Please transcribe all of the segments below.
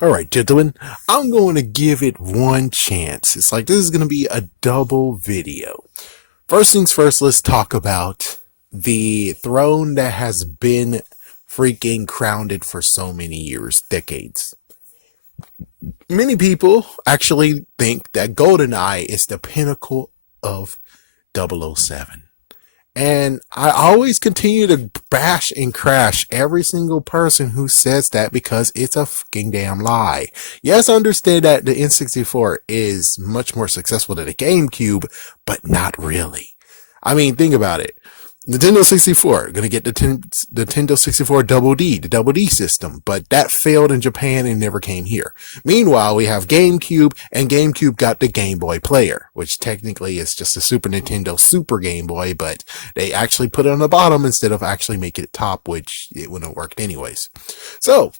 All right, gentlemen, I'm going to give it one chance. It's like this is going to be a double video. First things first, let's talk about the throne that has been freaking crowned for so many years, decades. Many people actually think that GoldenEye is the pinnacle of 007. And I always continue to bash and crash every single person who says that because it's a fucking damn lie. Yes, I understand that the N64 is much more successful than the GameCube, but not really. I mean, think about it. Nintendo 64, gonna get the Nintendo 64 Double D, the Double D system, but that failed in Japan and never came here. Meanwhile, we have GameCube, and GameCube got the Game Boy Player, which technically is just a Super Nintendo Super Game Boy, but they actually put it on the bottom instead of actually making it top, which it wouldn't have worked anyways. So,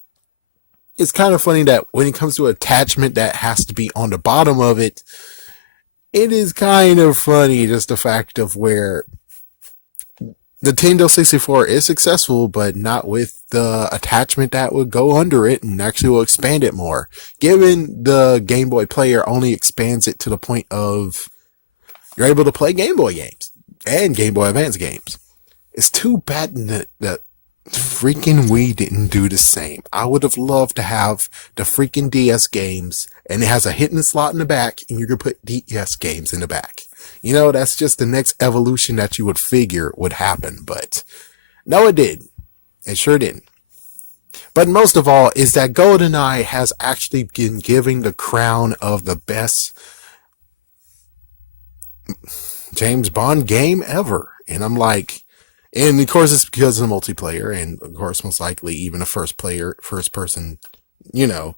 it's kind of funny that when it comes to attachment that has to be on the bottom of it, it is kind of funny just the fact of where Nintendo 64 is successful, but not with the attachment that would go under it and actually will expand it more. Given the Game Boy Player only expands it to the point of you're able to play Game Boy games and Game Boy Advance games. It's too bad that freaking Wii didn't do the same. I would have loved to have the freaking DS games, and it has a hidden slot in the back, and you can put DS games in the back. You know, that's just the next evolution that you would figure would happen, but no, it did. It sure didn't. But most of all is that GoldenEye has actually been giving the crown of the best James Bond game ever. And I'm like, and of course it's because of the multiplayer, and of course most likely even a first person, the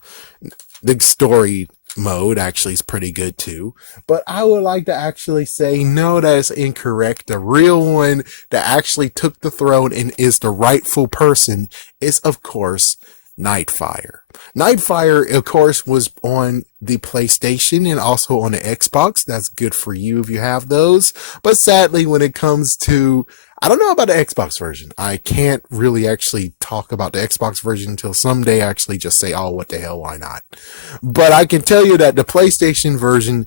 story mode actually is pretty good too. But I would like to actually say, no, that is incorrect. The real one that actually took the throne and is the rightful person is, of course, Nightfire. Nightfire, of course, was on the PlayStation and also on the Xbox. That's good for you if you have those. But sadly, when it comes to, I don't know about the Xbox version. I can't really actually talk about the Xbox version until someday I actually just say, oh, what the hell, why not? But I can tell you that the PlayStation version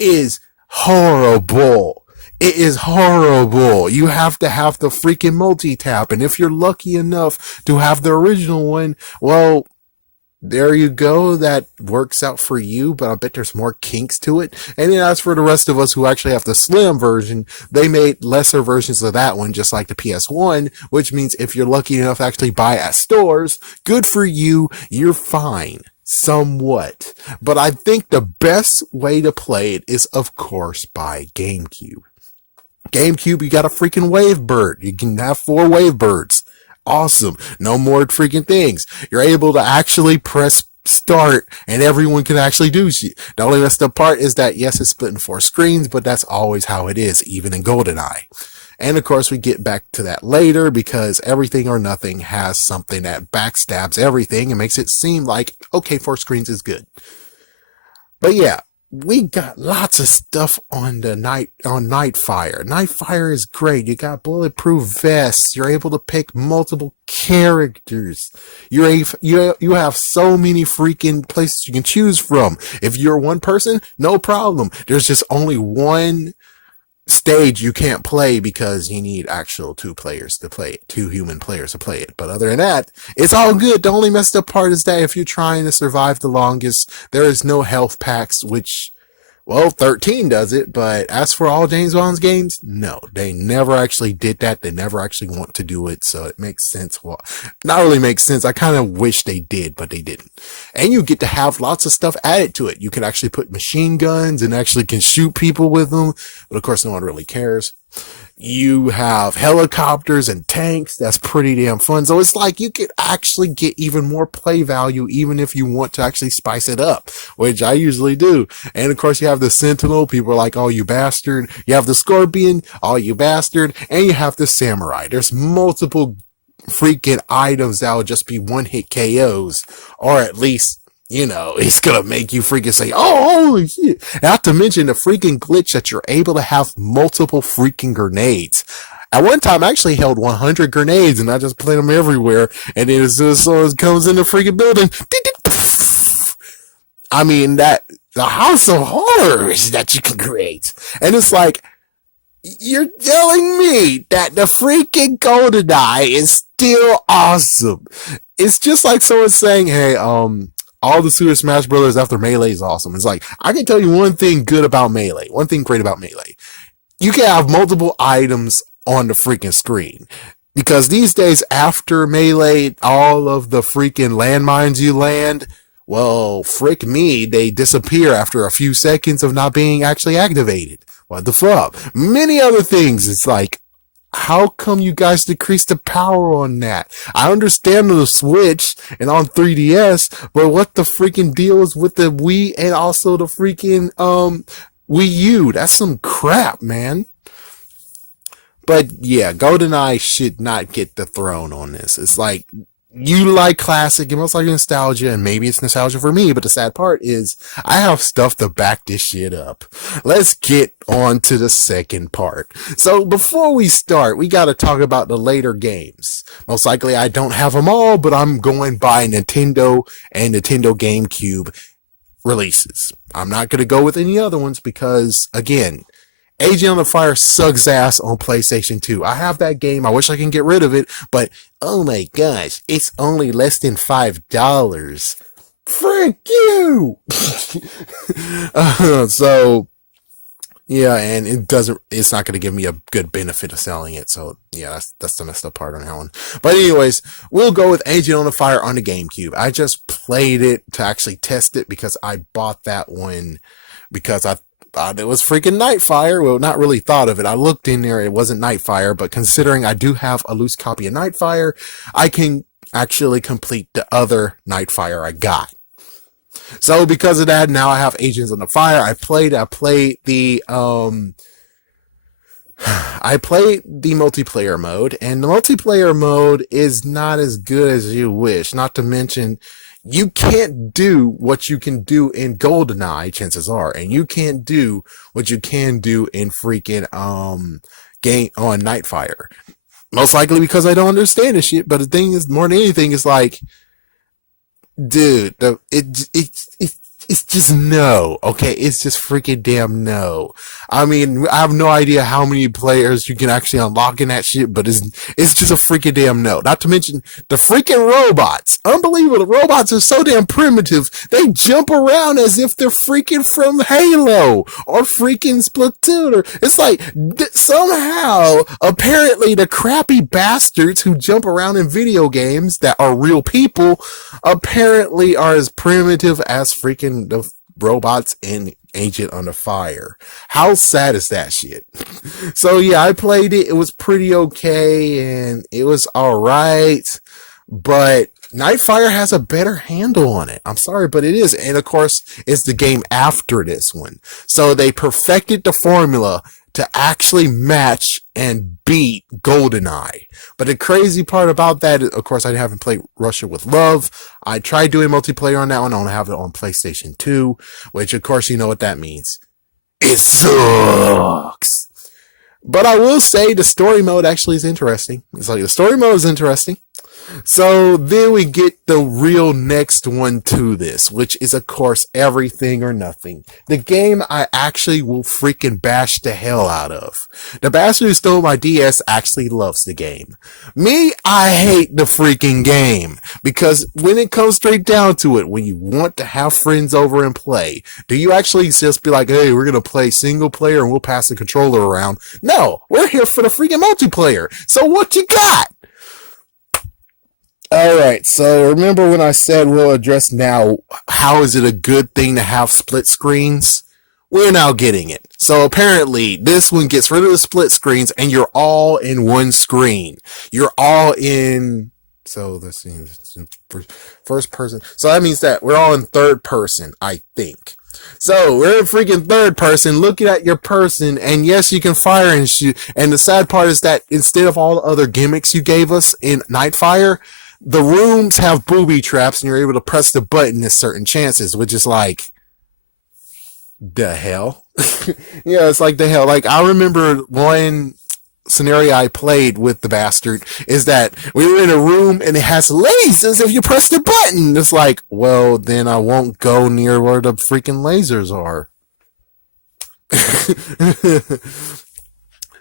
is horrible. It is horrible. You have to have the freaking multi-tap. And if you're lucky enough to have the original one, well, there you go. That works out for you, but I bet there's more kinks to it. And then as for the rest of us who actually have the slim version, they made lesser versions of that one, just like the PS1, which means if you're lucky enough to actually buy at stores, good for you. You're fine. Somewhat. But I think the best way to play it is, of course, by GameCube. GameCube, you got a freaking Wavebird. You can have 4 Wavebirds. Awesome. No more freaking things. You're able to actually press start and everyone can actually do shit. The only messed up part is that, yes, it's split in 4 screens, but that's always how it is, even in GoldenEye. And of course, we get back to that later because Everything or Nothing has something that backstabs everything and makes it seem like, okay, 4 screens is good. But yeah, we got lots of stuff on Nightfire. Nightfire is great. You got bulletproof vests. You're able to pick multiple characters. You have so many freaking places you can choose from. If you're one person, no problem. There's just only one stage you can't play because you need actual 2 players to play it, 2 human players to play it. But other than that, it's all good. The only messed up part is that if you're trying to survive the longest, there is no health packs, which, well, 13 does it, but as for all James Bond's games, no, they never actually did that. They never actually want to do it, so it makes sense. Well, not really makes sense. I kind of wish they did, but they didn't. And you get to have lots of stuff added to it. You can actually put machine guns and actually can shoot people with them, but of course no one really cares. You have helicopters and tanks. That's pretty damn fun. So it's like you could actually get even more play value even if you want to actually spice it up, which I usually do. And of course you have the Sentinel. People are like, oh, you bastard. You have the Scorpion. Oh, you bastard. And you have the Samurai. There's multiple freaking items that will just be one-hit KOs, or at least, it's gonna make you freaking say, oh, holy shit. Not to mention the freaking glitch that you're able to have multiple freaking grenades. At one time, I actually held 100 grenades and I just played them everywhere. And then as soon as someone comes in the freaking building, I mean, that the House of Horrors that you can create. And it's like, you're telling me that the freaking GoldenEye is still awesome. It's just like someone saying, hey, all the Super Smash Brothers after Melee is awesome. It's like, I can tell you one thing good about Melee, one thing great about Melee. You can have multiple items on the freaking screen. Because these days, after Melee, all of the freaking landmines you land, well, frick me, they disappear after a few seconds of not being actually activated. What the fuck? Many other things. It's like, how come you guys decreased the power on that? I understand the Switch and on 3DS, but what the freaking deal is with the Wii and also the freaking Wii U? That's some crap, man. But yeah, GoldenEye should not get the throne on this. It's like, you like classic, you must like nostalgia, and maybe it's nostalgia for me, but the sad part is I have stuff to back this shit up. Let's get on to the second part. So before we start, we gotta talk about the later games. Most likely I don't have them all, but I'm going by Nintendo and Nintendo GameCube releases. I'm not gonna go with any other ones because, again, Agent on the Fire sucks ass on PlayStation 2. I have that game. I wish I can get rid of it, but oh my gosh, it's only less than $5. Frick you! So, yeah, and it's not going to give me a good benefit of selling it. So, yeah, that's the messed up part on that one. But anyways, we'll go with Agent on the Fire on the GameCube. I just played it to actually test it because I bought that one because I thought it was freaking Nightfire. Well, not really thought of it. I looked in there, it wasn't Nightfire, but considering I do have a loose copy of Nightfire, I can actually complete the other Nightfire I got. So because of that, now I have Agents on the Fire. I played the multiplayer mode, and the multiplayer mode is not as good as you wish. Not to mention, you can't do what you can do in GoldenEye, chances are, and you can't do what you can do in freaking game on Nightfire. Most likely because I don't understand this shit. But the thing is, more than anything, is like, dude, it's just no. Okay, it's just freaking damn no. I mean, I have no idea how many players you can actually unlock in that shit, but it's just a freaking damn no. Not to mention the freaking robots. Unbelievable. The robots are so damn primitive. They jump around as if they're freaking from Halo or freaking Splatoon. Or it's like somehow, apparently, the crappy bastards who jump around in video games that are real people apparently are as primitive as freaking the robots in Agent on the Fire. How sad is that shit? So yeah, I played it. It was pretty okay, and it was alright, but Nightfire has a better handle on it. I'm sorry, but it is. And of course, it's the game after this one. So they perfected the formula to actually match and beat GoldenEye. But the crazy part about that is, of course, I haven't played Russia with Love. I tried doing multiplayer on that one. I only have it on PlayStation 2, which, of course, you know what that means. It sucks. But I will say the story mode actually is interesting. It's like the story mode is interesting. So then we get the real next one to this, which is, of course, Everything or Nothing. The game I actually will freaking bash the hell out of. The bastard who stole my DS actually loves the game. Me, I hate the freaking game. Because when it comes straight down to it, when you want to have friends over and play, do you actually just be like, hey, we're going to play single player and we'll pass the controller around? No, we're here for the freaking multiplayer. So what you got? Alright, so remember when I said we'll address now, how is it a good thing to have split screens? We're now getting it. So apparently, this one gets rid of the split screens, and you're all in one screen. You're all in... So, let's see, first person. So that means that we're all in third person, I think. So, we're in freaking third person, looking at your person, and yes, you can fire and shoot. And the sad part is that instead of all the other gimmicks you gave us in Nightfire, the rooms have booby traps and you're able to press the button at certain chances, which is like, the hell? Yeah, it's like the hell. Like, I remember one scenario I played with the bastard is that we were in a room and it has lasers if you press the button. It's like, well, then I won't go near where the freaking lasers are.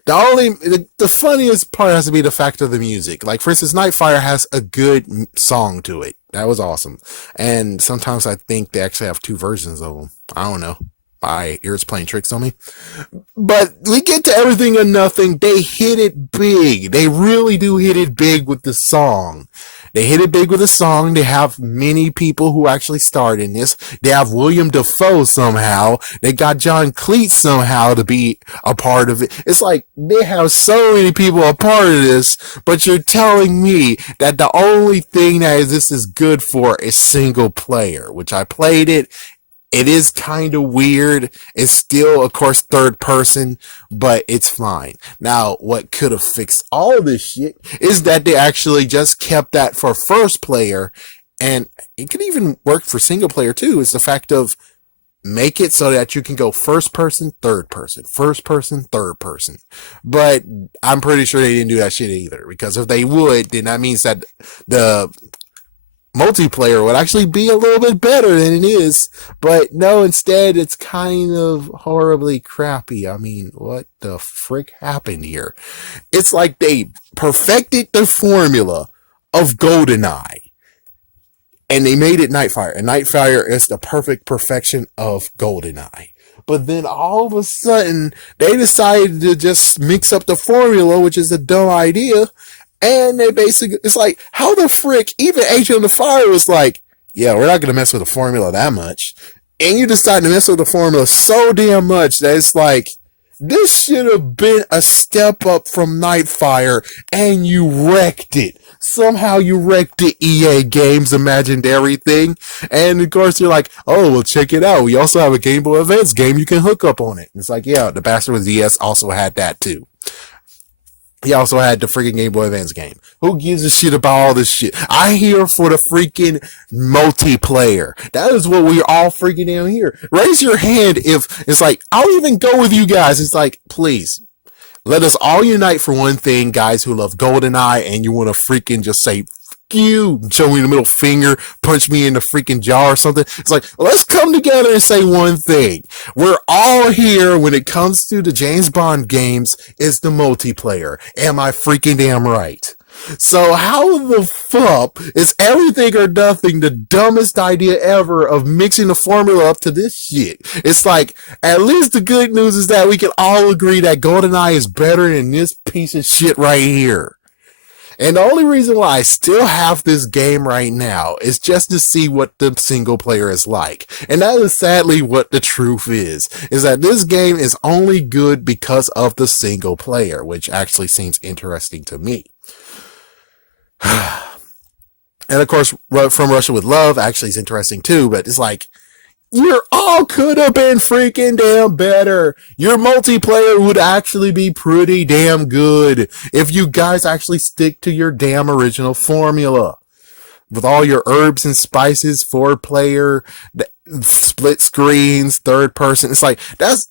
The funniest part has to be the fact of the music. Like, for instance, Nightfire has a good song to it. That was awesome. And sometimes I think they actually have two versions of them. I don't know. My ears playing tricks on me. But we get to Everything or Nothing. They hit it big. They really do hit it big with the song. They hit it big with the song. They have many people who actually starred in this. They have William Dafoe somehow. They got John Cleese somehow to be a part of it. It's like they have so many people a part of this, but you're telling me that the only thing that this is good for is single player, which I played it. It is kind of weird. It's still, of course, third person, but it's fine. Now, what could have fixed all this shit is that they actually just kept that for first player, and it could even work for single player too, is the fact of make it so that you can go first person, third person, first person, third person. But I'm pretty sure they didn't do that shit either, because if they would, then that means that the multiplayer would actually be a little bit better than it is, but no, instead it's kind of horribly crappy. I mean, what the frick happened here? It's like they perfected the formula of GoldenEye and they made it Nightfire, and Nightfire is the perfect perfection of GoldenEye. But then all of a sudden they decided to just mix up the formula, which is a dumb idea. And they basically, it's like, how the frick, even Agent of the Fire was like, yeah, we're not going to mess with the formula that much. And you decide to mess with the formula so damn much that it's like, this should have been a step up from Nightfire, and you wrecked it. Somehow you wrecked the EA Games imagined everything. And of course you're like, oh, well, check it out. We also have a Game Boy Advance game you can hook up on it. And it's like, yeah, the bastard with DS also had that too. He also had the freaking Game Boy Advance game. Who gives a shit about all this shit? I'm here for the freaking multiplayer. That is what we're all freaking down here. Raise your hand if it's like, I'll even go with you guys. It's like, please, let us all unite for one thing, guys who love GoldenEye, and you want to freaking just say, you, show me the middle finger, punch me in the freaking jaw or something. It's like, let's come together and say one thing. We're all here when it comes to the James Bond games is the multiplayer. Am I freaking damn right? So how the fuck is Everything or Nothing the dumbest idea ever of mixing the formula up to this shit? It's like, at least the good news is that we can all agree that GoldenEye is better than this piece of shit right here. And the only reason why I still have this game right now is just to see what the single player is like. And that is sadly what the truth is that this game is only good because of the single player, which actually seems interesting to me. And of course, From Russia with Love actually is interesting too, but it's like, you all could have been freaking damn better. Your multiplayer would actually be pretty damn good if you guys actually stick to your damn original formula. With all your herbs and spices, 4-player, split screens, third person. It's like, that's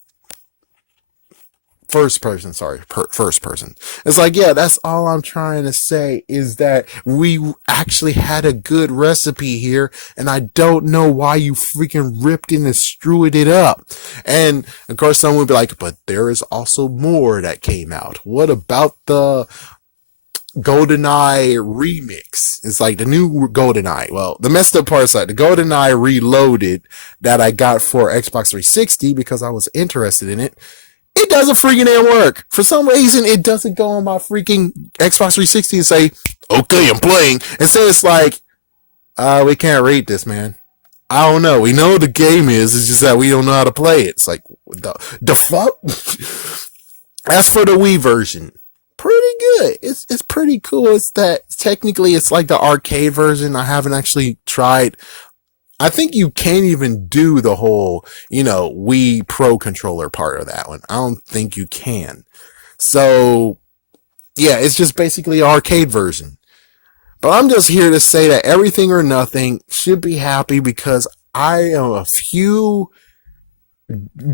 first person. It's like, yeah, that's all I'm trying to say is that we actually had a good recipe here, and I don't know why you freaking ripped it and screwed it up. And of course someone would be like, but there is also more that came out. What about the GoldenEye remix? It's like the new GoldenEye. Well, the messed up part is like the GoldenEye Reloaded that I got for Xbox 360 because I was interested in it. It doesn't freaking damn work. For some reason, it doesn't go on my freaking Xbox 360 and say, okay, I'm playing. And say it's like, we can't read this, man. I don't know. We know the game is. It's just that we don't know how to play it. It's like, the fuck? As for the Wii version, pretty good. It's pretty cool. It's that technically it's like the arcade version. I haven't actually tried. I think you can't even do the whole, Wii Pro controller part of that one. I don't think you can. So, yeah, it's just basically an arcade version. But I'm just here to say that Everything or Nothing should be happy because I am a few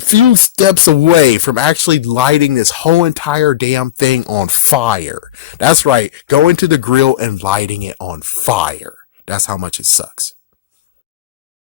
few steps away from actually lighting this whole entire damn thing on fire. That's right, going to the grill and lighting it on fire. That's how much it sucks.